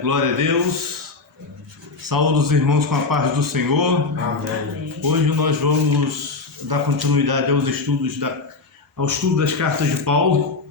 Glória a Deus. Saúdo os irmãos com a paz do Senhor. Amém. Hoje nós vamos dar continuidade ao estudo das cartas de Paulo.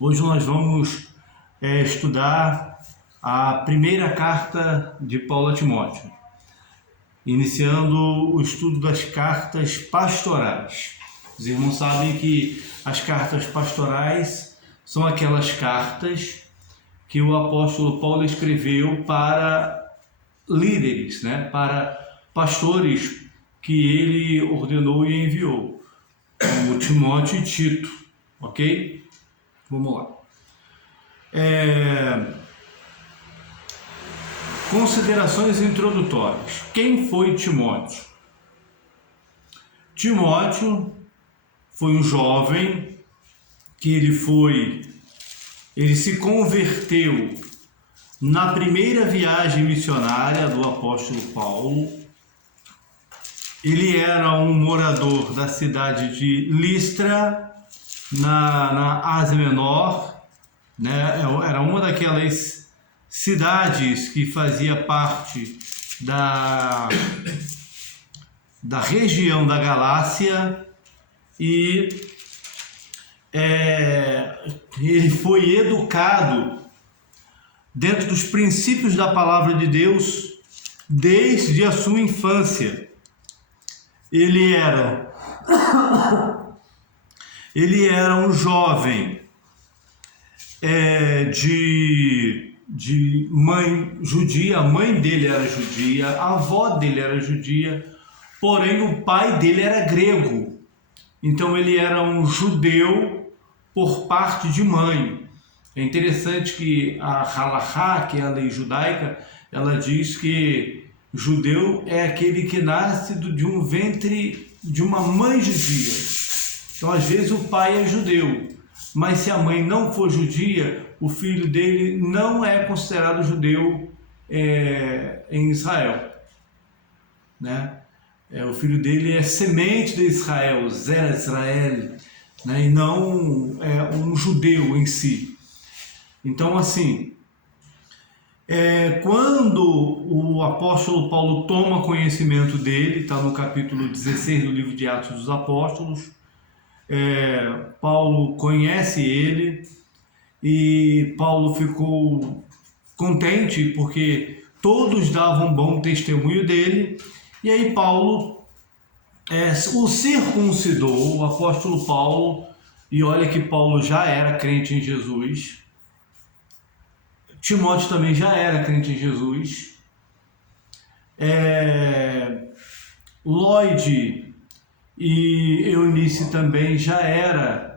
Hoje nós vamos estudar a primeira carta de Paulo a Timóteo, iniciando o estudo das cartas pastorais. Os irmãos sabem que as cartas pastorais são aquelas cartas que o apóstolo Paulo escreveu para líderes, para pastores que ele ordenou e enviou, como Timóteo e Tito, ok? Vamos lá. Considerações introdutórias. Quem foi Timóteo? Timóteo foi um jovem que ele se converteu na primeira viagem missionária do apóstolo Paulo. Ele era um morador da cidade de Listra, na Ásia Menor, Era uma daquelas cidades que fazia parte da região da Galácia, e ele foi educado dentro dos princípios da palavra de Deus desde a sua infância. Ele era um jovem de mãe judia. A mãe dele era judia, a avó dele era judia, porém o pai dele era grego. Então ele era um judeu por parte de mãe. É interessante que a Halachá, que é a lei judaica, ela diz que judeu é aquele que nasce de um ventre de uma mãe judia. Então às vezes o pai é judeu, mas se a mãe não for judia, o filho dele não é considerado judeu em Israel, O filho dele é semente de Israel, Zer Israel, e não é um judeu em si. Então, assim, quando o apóstolo Paulo toma conhecimento dele, está no capítulo 16 do livro de Atos dos Apóstolos, Paulo conhece ele e Paulo ficou contente porque todos davam bom testemunho dele. E aí Paulo o circuncidou, o apóstolo Paulo, e olha que Paulo já era crente em Jesus. Timóteo também já era crente em Jesus. Lloyd e Eunice também já eram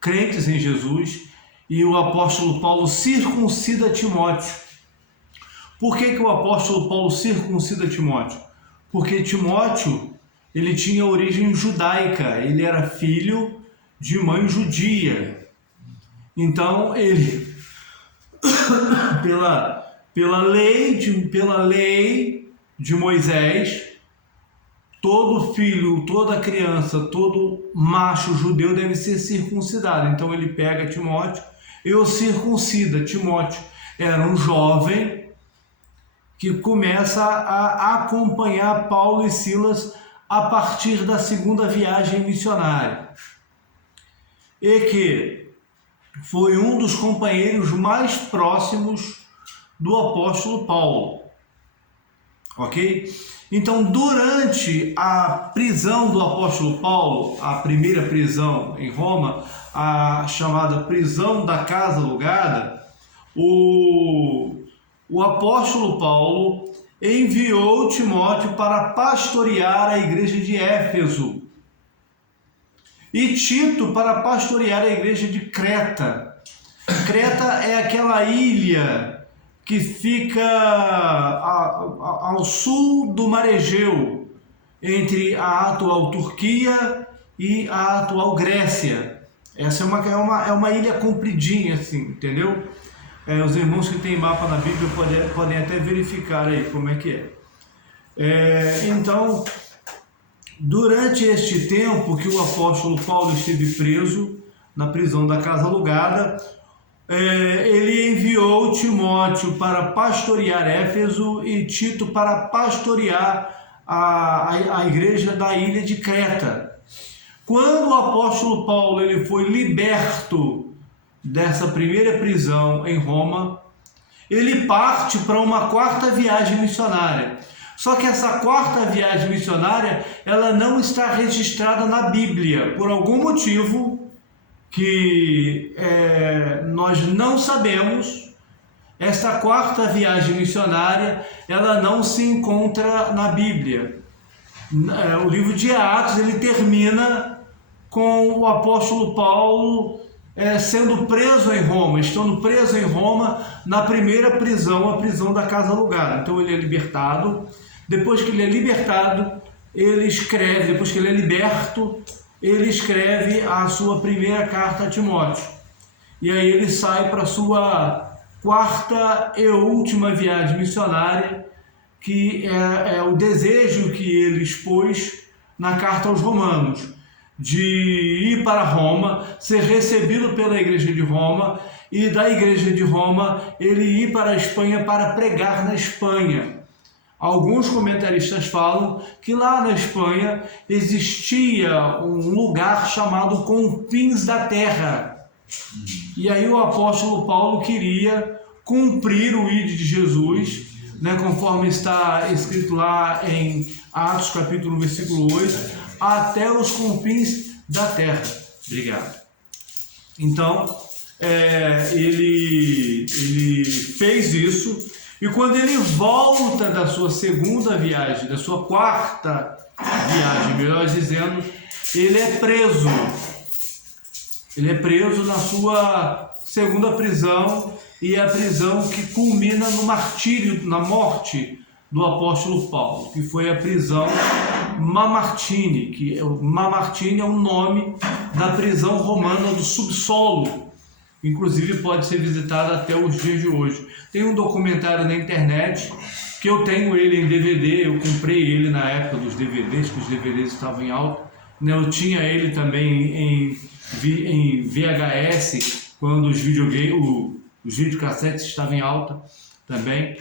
crentes em Jesus, e o apóstolo Paulo circuncida Timóteo. Por que o apóstolo Paulo circuncida Timóteo? Porque Timóteo, ele tinha origem judaica, ele era filho de mãe judia. Então ele, pela lei de Moisés, todo filho, toda criança, todo macho judeu deve ser circuncidado. Então ele pega Timóteo e o circuncida. Timóteo era um jovem que começa a acompanhar Paulo e Silas a partir da segunda viagem missionária, e que foi um dos companheiros mais próximos do apóstolo Paulo, ok? Então, durante a prisão do apóstolo Paulo, a primeira prisão em Roma, a chamada prisão da casa alugada, o apóstolo Paulo enviou Timóteo para pastorear a igreja de Éfeso e Tito para pastorear a igreja de Creta. Creta é aquela ilha que fica ao sul do Mar Egeu, entre a atual Turquia e a atual Grécia. Essa é uma ilha compridinha, assim, entendeu? Os irmãos que têm mapa na Bíblia podem até verificar aí como é que é. Então, durante este tempo que o apóstolo Paulo esteve preso, na prisão da casa alugada, ele enviou Timóteo para pastorear Éfeso e Tito para pastorear a igreja da ilha de Creta. Quando o apóstolo Paulo ele foi liberto dessa primeira prisão em Roma, ele parte para uma quarta viagem missionária. Só que essa quarta viagem missionária, ela não está registrada na Bíblia, por algum motivo que nós não sabemos. Esta quarta viagem missionária, ela não se encontra na Bíblia. O livro de Atos, ele termina com o apóstolo Paulo sendo preso em Roma, estando preso em Roma na primeira prisão, a prisão da casa alugada. Então ele é libertado. Depois que ele é libertado, ele escreve, depois que ele é liberto, ele escreve a sua primeira carta a Timóteo. E aí ele sai para a sua quarta e última viagem missionária, que é o desejo que ele expôs na carta aos Romanos, de ir para Roma, ser recebido pela igreja de Roma, e da igreja de Roma ele ir para a Espanha para pregar na Espanha. Alguns comentaristas falam que lá na Espanha existia um lugar chamado Confins da Terra. E aí o apóstolo Paulo queria cumprir o ID de Jesus, conforme está escrito lá em Atos capítulo 1, versículo 8, até os confins da terra. Obrigado. Então, ele fez isso. E quando ele volta da sua segunda viagem, da sua quarta viagem, melhor dizendo, ele é preso. Ele é preso na sua segunda prisão, e é a prisão que culmina no martírio, na morte do apóstolo Paulo, que foi a prisão Mamertine, Mamertine é o nome da prisão romana do subsolo. Inclusive pode ser visitada até os dias de hoje. Tem um documentário na internet, que eu tenho ele em DVD, eu comprei ele na época dos DVDs, que os DVDs estavam em alta. Eu tinha ele também em VHS, quando os videocassetes estavam em alta também.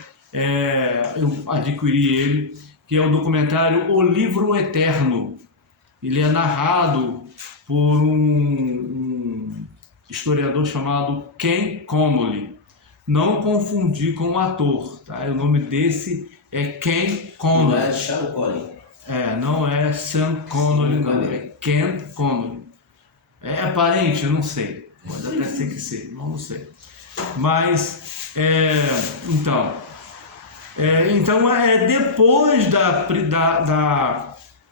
Eu adquiri ele, que é o documentário O Livro Eterno. Ele é narrado por um historiador chamado Ken Connolly. Não confundir com o ator, tá? O nome desse é Ken Connolly. Não é Sean Connery. Não é Sean Connery, não. É Ken Connolly. É parente? Eu não sei. Pode até ser que seja, mas não sei. Mas, então, depois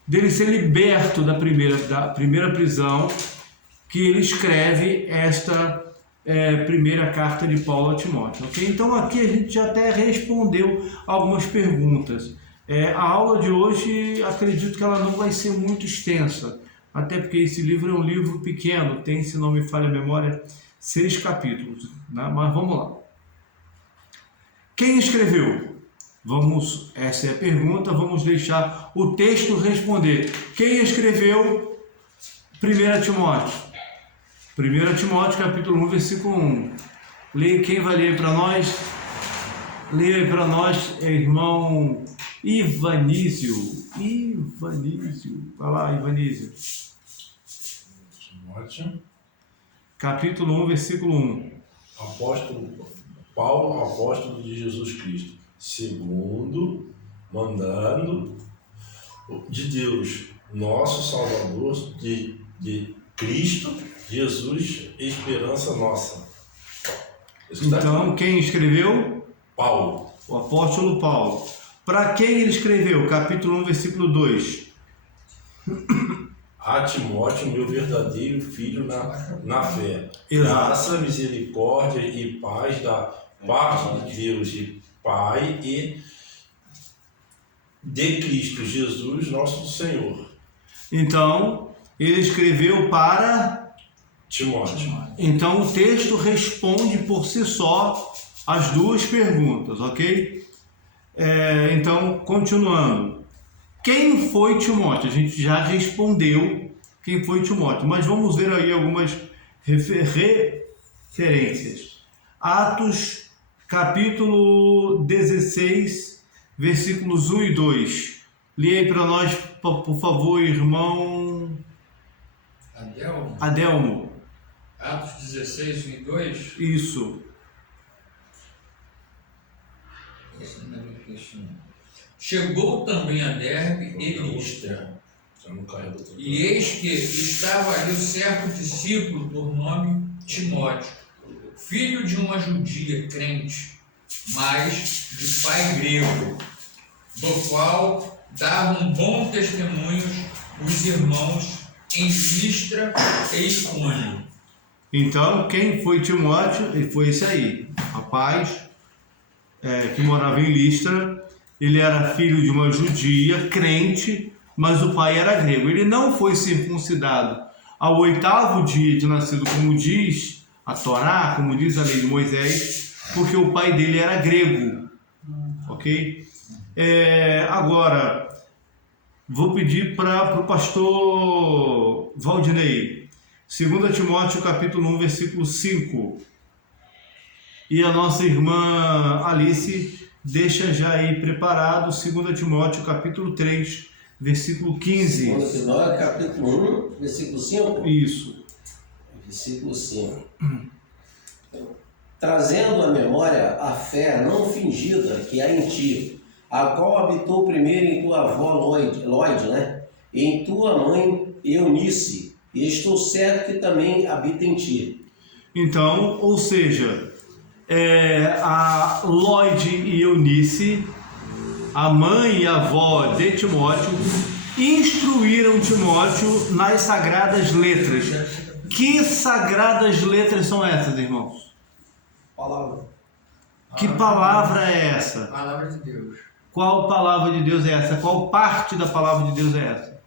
dele ser liberto da primeira prisão, que ele escreve esta primeira carta de Paulo a Timóteo. Okay? Então aqui a gente já até respondeu algumas perguntas. A aula de hoje, acredito que ela não vai ser muito extensa, até porque esse livro é um livro pequeno, tem, se não me falha a memória, 6 capítulos, né? Mas vamos lá. Quem escreveu? Essa é a pergunta, vamos deixar o texto responder. Quem escreveu 1 Timóteo? 1 Timóteo, capítulo 1, versículo 1. Quem vai ler para nós? Leia para nós, irmão Ivanísio. Vai lá, Ivanísio. Timóteo. Capítulo 1, versículo 1. Apóstolo Paulo, apóstolo de Jesus Cristo, segundo mandando de Deus, nosso Salvador, de Cristo Jesus, esperança nossa. Então, quem escreveu? Paulo. O apóstolo Paulo. Para quem ele escreveu? Capítulo 1, versículo 2. A Timóteo, meu verdadeiro filho na fé. Exato. Graça, misericórdia e paz da parte de Deus e Pai e de Cristo Jesus, nosso Senhor. Então, ele escreveu para Timóteo. Então, o texto responde por si só as duas perguntas, ok? Então, continuando. Quem foi Timóteo? A gente já respondeu quem foi Timóteo, mas vamos ver aí algumas referências. Atos, capítulo 16, versículos 1 e 2. Leia aí para nós, por favor, irmão Adelmo. Atos 16, 1 e 2. Isso. Chegou também a Derbe e Listra, e eis que estava ali o certo discípulo por nome Timóteo, filho de uma judia crente, mas de pai grego, do qual davam bom testemunho os irmãos em Listra e Icônio. Então, quem foi Timóteo? Ele foi esse aí, rapaz que morava em Listra. Ele era filho de uma judia crente, mas o pai era grego. Ele não foi circuncidado ao 8º dia de nascido, como diz a Torá, como diz a lei de Moisés, porque o pai dele era grego. Ok? Agora, vou pedir para o pastor Valdinei, 2 Timóteo capítulo 1, versículo 5. E a nossa irmã Alice deixa já aí preparado 2 Timóteo capítulo 3, versículo 15. 2 Timóteo capítulo 1, versículo 5? Isso. Versículo 5. Trazendo à memória a fé não fingida que há em ti, a qual habitou primeiro em tua avó Loide, né? E em tua mãe Eunice, e estou certo que também habita em ti. Então, ou seja, a Loide e Eunice, a mãe e a avó de Timóteo, instruíram Timóteo nas sagradas letras. Que sagradas letras são essas, irmãos? Palavra. Que palavra é essa? Palavra de Deus. Qual palavra de Deus é essa? Qual parte da palavra de Deus é essa?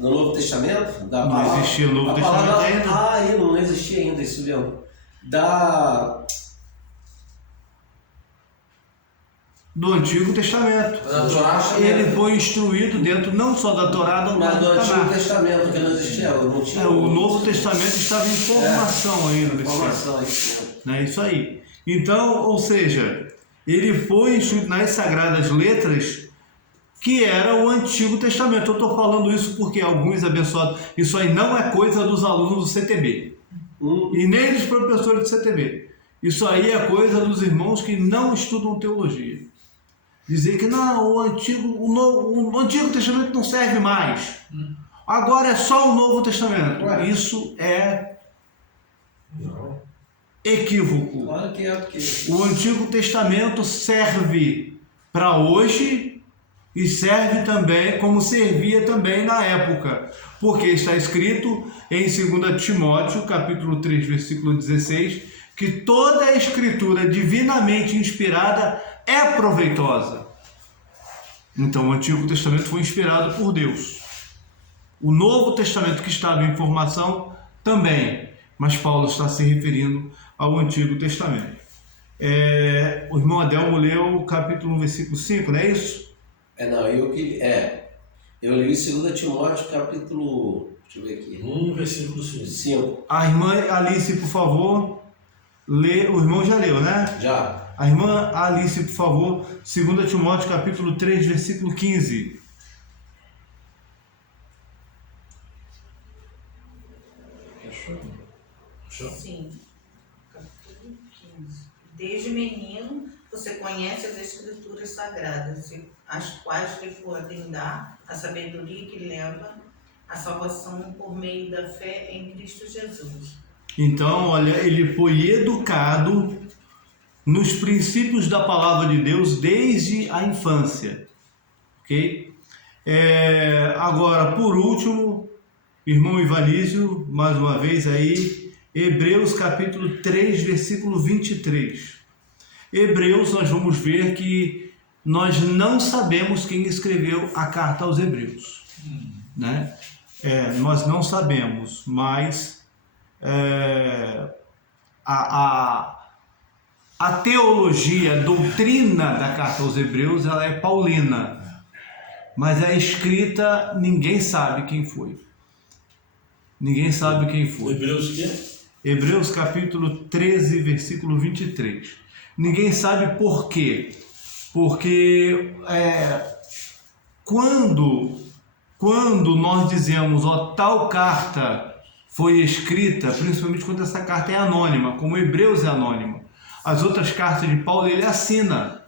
No Novo Testamento? Não existia o Novo Testamento ainda? Não existia ainda isso mesmo. Do Antigo Testamento. Ele foi instruído dentro não só da Torá, mas do Antigo Testamento, que não existia. Não tinha o Novo Testamento estava em formação ainda. É isso aí. Então, ou seja, ele foi instruído nas sagradas letras, que era o Antigo Testamento. Eu estou falando isso porque alguns abençoados, isso aí não é coisa dos alunos do CTB, e nem dos professores do CTB. Isso aí é coisa dos irmãos que não estudam teologia. Dizer que não, o Antigo Testamento não serve mais. Agora é só o Novo Testamento. Isso é equívoco. Claro que é, porque O Antigo Testamento serve para hoje e serve também como servia também na época, porque está escrito em 2 Timóteo, capítulo 3, versículo 16, que toda a escritura divinamente inspirada é proveitosa. Então o Antigo Testamento foi inspirado por Deus. O Novo Testamento, que estava em formação, também, mas Paulo está se referindo ao Antigo Testamento. O irmão Adelmo leu o capítulo 1, versículo 5, não é isso? Eu li 2 Timóteo capítulo, deixa eu ver aqui. 1, versículo 5. A irmã Alice, por favor, lê. O irmão já leu, né? Já. A irmã Alice, por favor, 2 Timóteo capítulo 3, versículo 15. Sim. Capítulo 15. Desde menino, você conhece as Escrituras Sagradas, as quais lhe podem dar a sabedoria que leva à salvação por meio da fé em Cristo Jesus. Então, olha, ele foi educado nos princípios da palavra de Deus desde a infância, ok? Agora, por último, irmão Ivanísio, mais uma vez aí, Hebreus capítulo 3, versículo 23. Hebreus, nós vamos ver que nós não sabemos quem escreveu a carta aos Hebreus, né? Nós não sabemos, mas a teologia, a doutrina da carta aos Hebreus, ela é paulina, mas a escrita ninguém sabe quem foi. Ninguém sabe quem foi. Hebreus quê? Hebreus capítulo 13, versículo 23. Ninguém sabe por quê. Porque quando nós dizemos, ó, tal carta foi escrita, principalmente quando essa carta é anônima, como Hebreus é anônimo. As outras cartas de Paulo ele assina,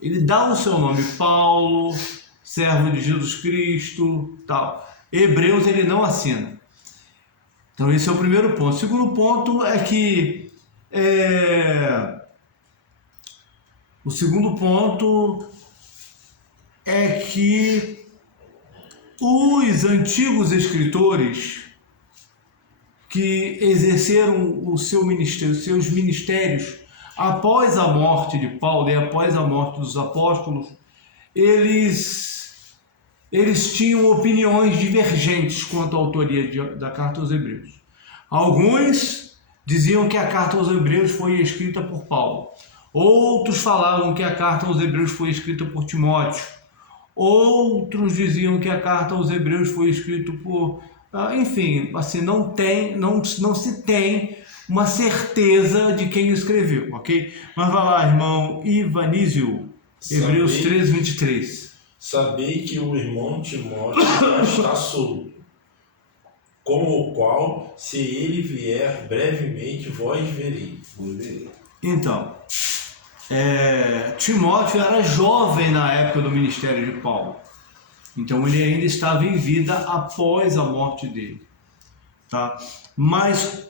ele dá o seu nome, Paulo, servo de Jesus Cristo, tal. Hebreus ele não assina. Então esse é o primeiro ponto. O segundo ponto é que os antigos escritores que exerceram o seu ministério, os seus ministérios após a morte de Paulo e após a morte dos apóstolos, eles tinham opiniões divergentes quanto à autoria da carta aos Hebreus. Alguns diziam que a carta aos Hebreus foi escrita por Paulo. Outros falavam que a carta aos Hebreus foi escrita por Timóteo. Outros diziam que a carta aos Hebreus foi escrita por... enfim, assim, não se tem uma certeza de quem escreveu, ok? Mas vai lá, irmão Ivanísio, Hebreus 13, 23. Sabei que o irmão Timóteo já está solto, como o qual, se ele vier brevemente, vós vereis. Então, Timóteo era jovem na época do ministério de Paulo. Então ele ainda estava em vida após a morte dele. Tá? Mas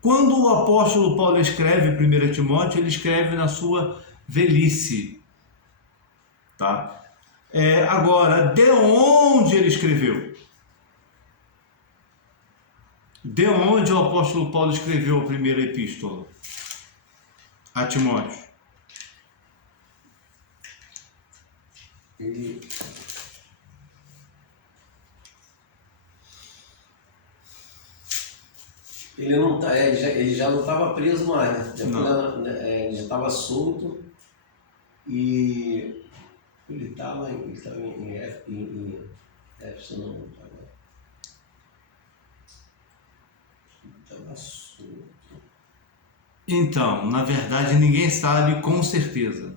quando o apóstolo Paulo escreve 1 Timóteo, ele escreve na sua velhice. Tá? Agora, de onde ele escreveu? De onde o apóstolo Paulo escreveu a primeira epístola a Timóteo? Ele já não estava preso mais, né? Ele já estava solto e ele estava em Éfeso, não estava. Ele estava solto. Então, na verdade, ninguém sabe com certeza.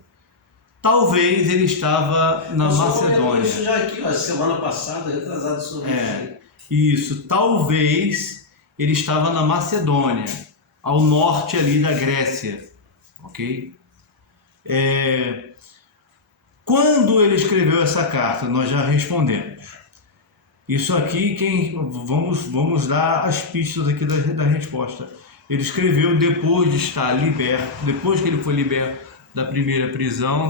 Talvez ele estava na Macedônia. Isso já aqui, ó, semana passada, retrasado sobre isso. Isso, talvez ele estava na Macedônia, ao norte ali da Grécia, ok? Quando ele escreveu essa carta, nós já respondemos. Isso aqui, vamos dar as pistas aqui da resposta. Ele escreveu depois de estar liberto, depois que ele foi liberto da primeira prisão,